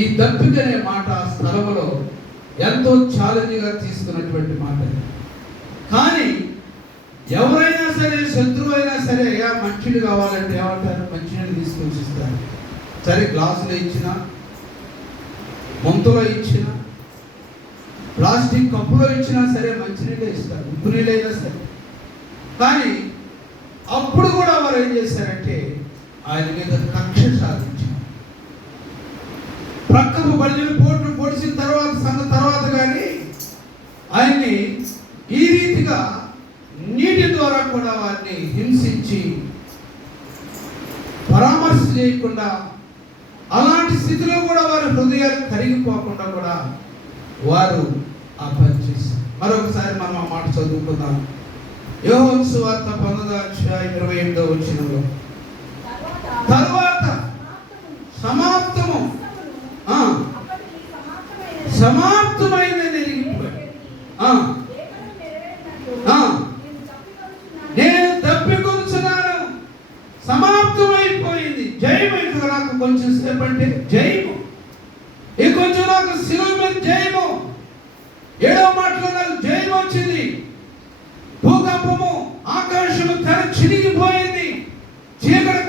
ఈ దప్పికనే మాట స్థలములో ఎంతో ఛాలెంజ్గా తీసుకున్నటువంటి మాట. కానీ ఎవరైనా సరే, శత్రువు అయినా సరే, మంచినీళ్ళు కావాలంటే ఏమంటారు? మంచినీళ్ళు తీసుకొచ్చి ఇస్తారు. సరే, గ్లాసులో ఇచ్చినా, ముంతలో ఇచ్చినా, ప్లాస్టిక్ కప్పులో ఇచ్చినా సరే మంచినీళ్ళే ఇస్తారు, ఉప్పు నీళ్ళైనా సరే. కానీ అప్పుడు కూడా వారు ఏం చేశారంటే ఆయన మీద కక్ష సాధించారు. ప్రక్కకు బల్లిని పోట్లు పొడిచిన తర్వాత కానీ ఆయన్ని ఈ రీతిగా నీటి ద్వారా కూడా వారిని హింసించి పరామర్శ చేయకుండా, అలాంటి స్థితిలో కూడా వారి హృదయాలు కరిగిపోకుండా కూడా వారు ఆ పని చేశారు. మరొకసారి మనం ఆ మాట చదువుకుందాం. యోహాను సువార్త 10:28 తరువాత సమాప్తము సమాప్తమైనది నేను తప్పికొంచున్నాను, సమాప్తమైపోయింది. జయము. ఇక నాకు కొంచెం సేపు అంటే జయము, ఇంకొంచెం నాకు శిలువ మీద జయము. 7వ మాటలో నాకు జయము వచ్చింది. భూకంపము, ఆకాశము తెర చినిగిపోయింది, చీకటి